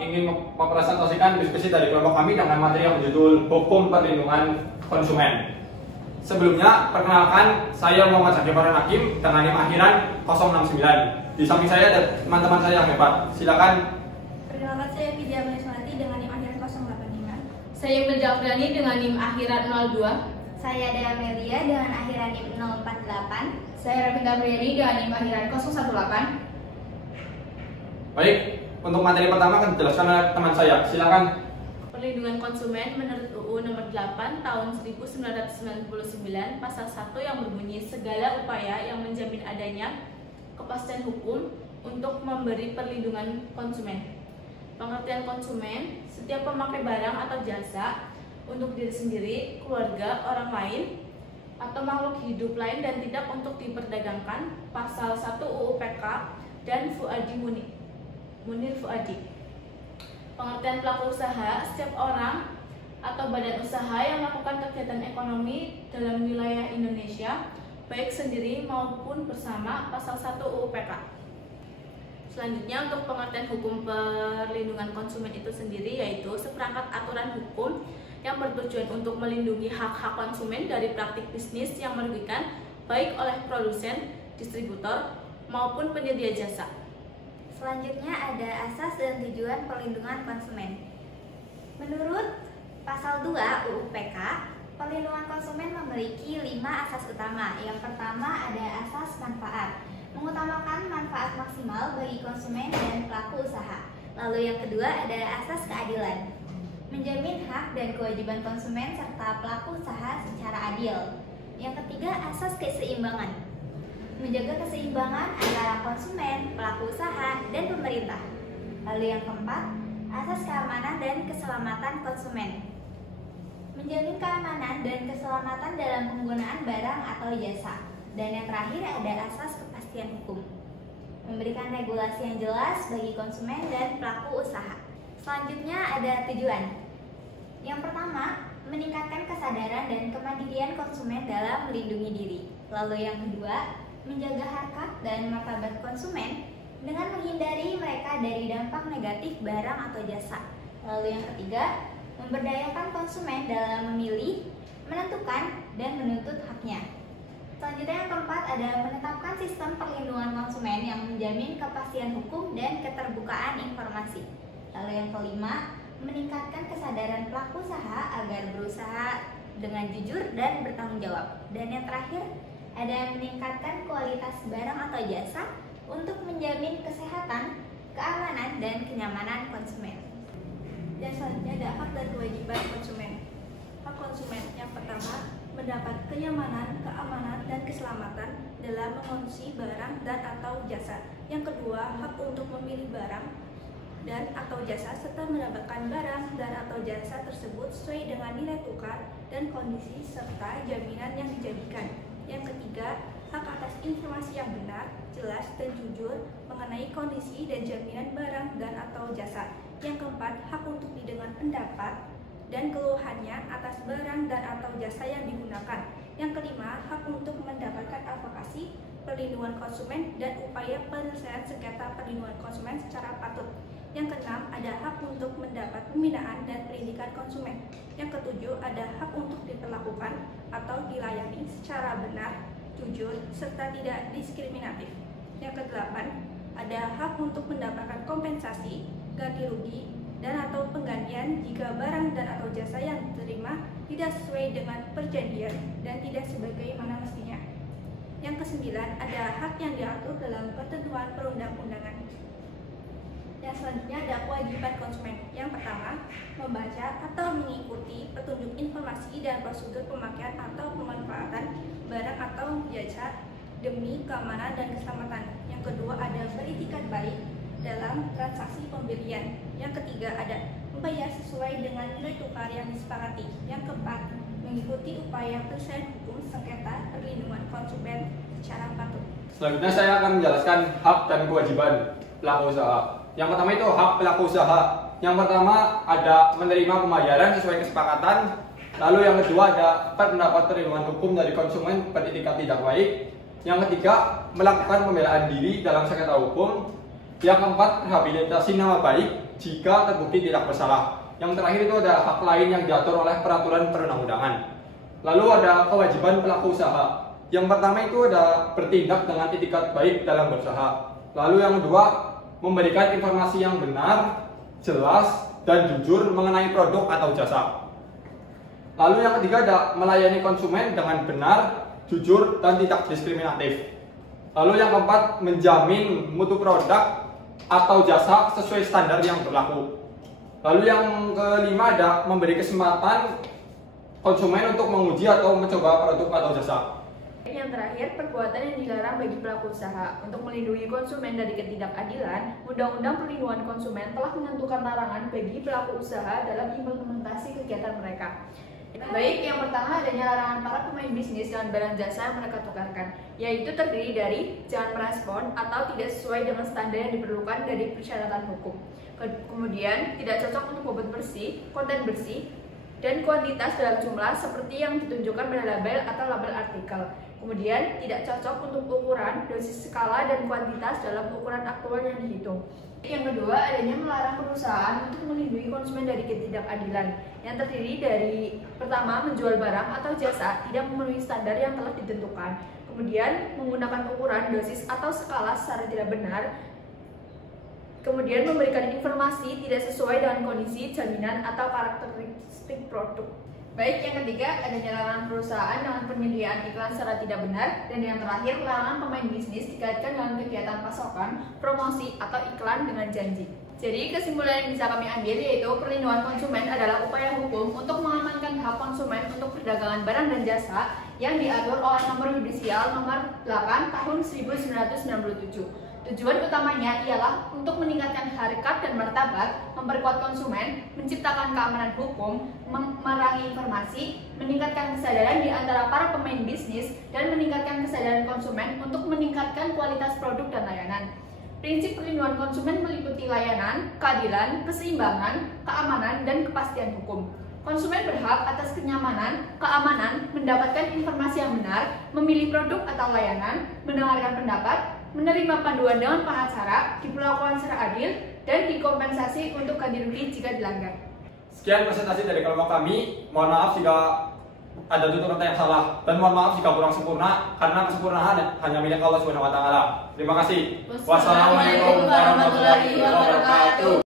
ingin mempresentasikan diskusi dari kelompok kami dengan materi yang berjudul Hukum Perlindungan Konsumen. Sebelumnya, perkenalkan, saya Muhammad Zaki Farhan Hakim dengan NIM akhiran 069. Di samping saya ada teman-teman saya yang hebat. Silakan. Perkenalkan, saya Vidya Meliswati dengan NIM akhiran 085. Saya Berjafrani dengan NIM akhiran 02. Saya Dea Melia dengan akhiran NIM 048. Saya Ravinda Priani dengan NIM akhiran 018. Baik, untuk materi pertama akan dijelaskan oleh teman saya. Silakan. Perlindungan konsumen menurut UU Nomor 8 Tahun 1999 Pasal 1 yang berbunyi segala upaya yang menjamin adanya kepastian hukum untuk memberi perlindungan konsumen. Pengertian konsumen, setiap pemakai barang atau jasa untuk diri sendiri, keluarga, orang lain, atau makhluk hidup lain dan tidak untuk diperdagangkan. Pasal 1 UU PK dan Munir Fuadi. Pengertian pelaku usaha, setiap orang atau badan usaha yang melakukan kegiatan ekonomi dalam wilayah Indonesia, baik sendiri maupun bersama. Pasal 1 UU PK. Selanjutnya, untuk pengertian hukum perlindungan konsumen itu sendiri, yaitu seperangkat aturan hukum yang bertujuan untuk melindungi hak-hak konsumen dari praktik bisnis yang merugikan baik oleh produsen, distributor, maupun penyedia jasa. Selanjutnya ada asas dan tujuan perlindungan konsumen. Menurut Pasal 2 UU PK, perlindungan konsumen memiliki 5 asas utama. Yang pertama ada asas manfaat, mengutamakan manfaat maksimal bagi konsumen dan pelaku usaha. Lalu yang kedua ada asas keadilan, menjamin hak dan kewajiban konsumen serta pelaku usaha secara adil. Yang ketiga asas keseimbangan, menjaga keseimbangan antara konsumen, pelaku usaha, dan pemerintah. Lalu yang keempat, asas keamanan dan keselamatan konsumen, menjamin keamanan dan keselamatan dalam penggunaan barang atau jasa. Dan yang terakhir ada asas kepastian hukum, memberikan regulasi yang jelas bagi konsumen dan pelaku usaha. Selanjutnya ada tujuan. Yang pertama, meningkatkan kesadaran dan kemandirian konsumen dalam melindungi diri. Lalu yang kedua, menjaga harkat dan martabat konsumen dengan menghindari mereka dari dampak negatif barang atau jasa. Lalu yang ketiga, memberdayakan konsumen dalam memilih, menentukan, dan menuntut haknya. Selanjutnya yang keempat ada menetapkan sistem perlindungan konsumen yang menjamin kepastian hukum dan keterbukaan informasi. Lalu yang kelima, meningkatkan kesadaran pelaku usaha agar berusaha dengan jujur dan bertanggung jawab. Dan yang terakhir, ada meningkatkan kualitas barang atau jasa untuk menjamin kesehatan, keamanan, dan kenyamanan konsumen. Dan selanjutnya ada hak dan kewajiban konsumen. Hak konsumen yang pertama, mendapat kenyamanan, keamanan, dan keselamatan dalam mengonsumsi barang dan atau jasa. Yang kedua, hak untuk memilih barang dan atau jasa serta mendapatkan barang dan atau jasa tersebut sesuai dengan nilai tukar dan kondisi serta jaminan yang dijadikan. Yang ketiga, hak atas informasi yang benar, jelas, dan jujur mengenai kondisi dan jaminan barang dan atau jasa. Yang keempat, hak untuk didengar pendapat dan keluhannya atas barang dan atau jasa yang digunakan. Yang kelima, hak untuk mendapatkan advokasi perlindungan konsumen dan upaya penyelesaian sengketa perlindungan konsumen secara patut. Yang keenam, ada hak untuk mendapat pembinaan dan pendidikan konsumen. Yang ketujuh, ada hak untuk diperlakukan atau dilayani secara benar, jujur, serta tidak diskriminatif. Yang kedelapan, ada hak untuk mendapatkan kompensasi, ganti rugi, dan atau penggantian jika barang dan atau jasa yang diterima tidak sesuai dengan perjanjian dan tidak sebagaimana mestinya. Yang kesembilan, ada hak yang diatur dalam ketentuan perundang-undangan. Yang selanjutnya ada kewajiban konsumen. Yang pertama, membaca atau mengikuti petunjuk informasi dan prosedur pemakaian atau pemanfaatan barang atau jasa demi keamanan dan keselamatan. Yang kedua ada beritikat baik dalam transaksi pembelian. Yang ketiga ada membayar sesuai dengan nilai tukar yang disepakati. Yang keempat, mengikuti upaya penyelesaian hukum sengketa perlindungan konsumen secara patut. Selanjutnya saya akan menjelaskan hak dan kewajiban pelaku usaha. Yang pertama itu hak pelaku usaha. Yang pertama ada menerima pembayaran sesuai kesepakatan. Lalu yang kedua ada mendapat perlindungan hukum dari konsumen beretikat tidak baik. Yang ketiga, melakukan pembelaan diri dalam sengketa hukum. Yang keempat, rehabilitasi nama baik. jika terbukti tidak bersalah. Yang terakhir itu ada hak lain yang diatur oleh peraturan perundang-undangan. Lalu ada kewajiban pelaku usaha. Yang pertama itu ada bertindak dengan itikat baik dalam berusaha. Lalu yang kedua, memberikan informasi yang benar, jelas, dan jujur mengenai produk atau jasa. Lalu yang ketiga ada melayani konsumen dengan benar, jujur, dan tidak diskriminatif. Lalu yang keempat, menjamin mutu produk atau jasa sesuai standar yang berlaku. Lalu yang kelima ada memberi kesempatan konsumen untuk menguji atau mencoba produk atau jasa. Yang terakhir, perbuatan yang dilarang bagi pelaku usaha. Untuk melindungi konsumen dari ketidakadilan, Undang-Undang Perlindungan Konsumen telah menentukan larangan bagi pelaku usaha dalam implementasi kegiatan mereka. Baik, yang pertama adanya larangan para pemain bisnis dengan barang jasa yang mereka tukarkan, yaitu terdiri dari jangan merespon atau tidak sesuai dengan standar yang diperlukan dari persyaratan hukum. Kemudian, tidak cocok untuk bobot bersih, konten bersih, dan kuantitas dalam jumlah seperti yang ditunjukkan pada label atau label artikel. Kemudian, tidak cocok untuk ukuran, dosis, skala, dan kuantitas dalam ukuran aktual yang dihitung. Yang kedua, adanya melarang perusahaan untuk melindungi konsumen dari ketidakadilan, yang terdiri dari pertama, menjual barang atau jasa tidak memenuhi standar yang telah ditentukan. Kemudian, menggunakan ukuran, dosis, atau skala secara tidak benar. Kemudian, memberikan informasi tidak sesuai dengan kondisi, jaminan, atau karakteristik produk. Baik, yang ketiga, adanya larangan perusahaan dengan penyediaan iklan secara tidak benar. Dan yang terakhir, larangan pemain bisnis dikaitkan dengan kegiatan pasokan, promosi, atau iklan dengan janji. Jadi, kesimpulan yang bisa kami ambil yaitu perlindungan konsumen adalah upaya hukum untuk mengamankan hak konsumen untuk perdagangan barang dan jasa yang diatur oleh Nomor Yudisial Nomor 8 Tahun 1997. Tujuan utamanya ialah untuk meningkatkan harkat dan martabat, memperkuat konsumen, menciptakan keamanan hukum, memerangi informasi, meningkatkan kesadaran di antara para pemain bisnis, dan meningkatkan kesadaran konsumen untuk meningkatkan kualitas produk dan layanan. Prinsip perlindungan konsumen meliputi layanan, keadilan, keseimbangan, keamanan, dan kepastian hukum. Konsumen berhak atas kenyamanan, keamanan, mendapatkan informasi yang benar, memilih produk atau layanan, mendengarkan pendapat, menerima panduan dengan pengacara, diperlakukan secara adil, dan dikompensasi untuk ganti rugi jika dilanggar. Sekian presentasi dari kelompok kami. Mohon maaf jika ada tutur kata yang salah, dan mohon maaf jika kurang sempurna, karena kesempurnaan hanya milik Allah Subhanahu wa Ta'ala. Terima kasih. Wassalamualaikum warahmatullahi wabarakatuh.